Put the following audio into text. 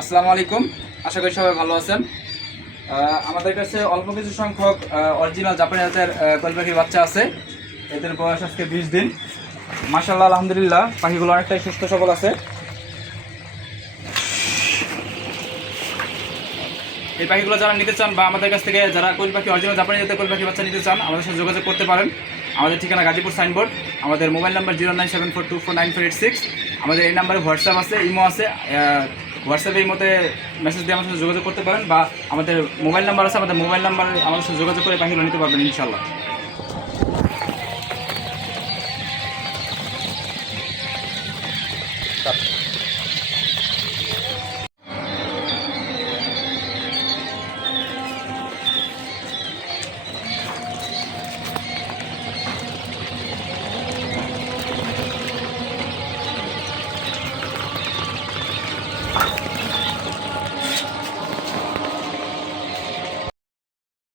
আসসালামু আলাইকুম, আশা করি সবাই ভালো আছেন। আমাদের কাছে অল্প কিছু সংখ্যক অরিজিনাল জাপানি জাতের কোয়েল পাখির বাচ্চা আছে। এদের বয়স আজকে 20 দিন। মাশাআল্লাহ, আলহামদুলিল্লাহ, পাখিগুলো অনেকটাই সুস্থ সবল আছে। এই পাখিগুলো যারা নিতে চান বা আমাদের কাছ থেকে যারা কোয়েল পাখি অরিজিনাল জাপানি জাতের কোয়েল পাখির বাচ্চা নিতে চান, আমাদের সাথে যোগাযোগ করতে পারেন। আমাদের ঠিকানা গাজীপুর সাইনবোর্ড। আমাদের মোবাইল নাম্বার 09742494846। আমাদের এই নাম্বারে হোয়াটসঅ্যাপ আছে, ইমো আছে। হোয়াটসঅ্যাপে এই মতে মেসেজ দিয়ে আমাদের সাথে যোগাযোগ করতে পারেন, বা আমাদের মোবাইল নাম্বার আছে, আমাদের মোবাইল নাম্বারে আমাদের সাথে যোগাযোগ করে পাখিগুলো নিতে পারবেন ইনশাআল্লাহ।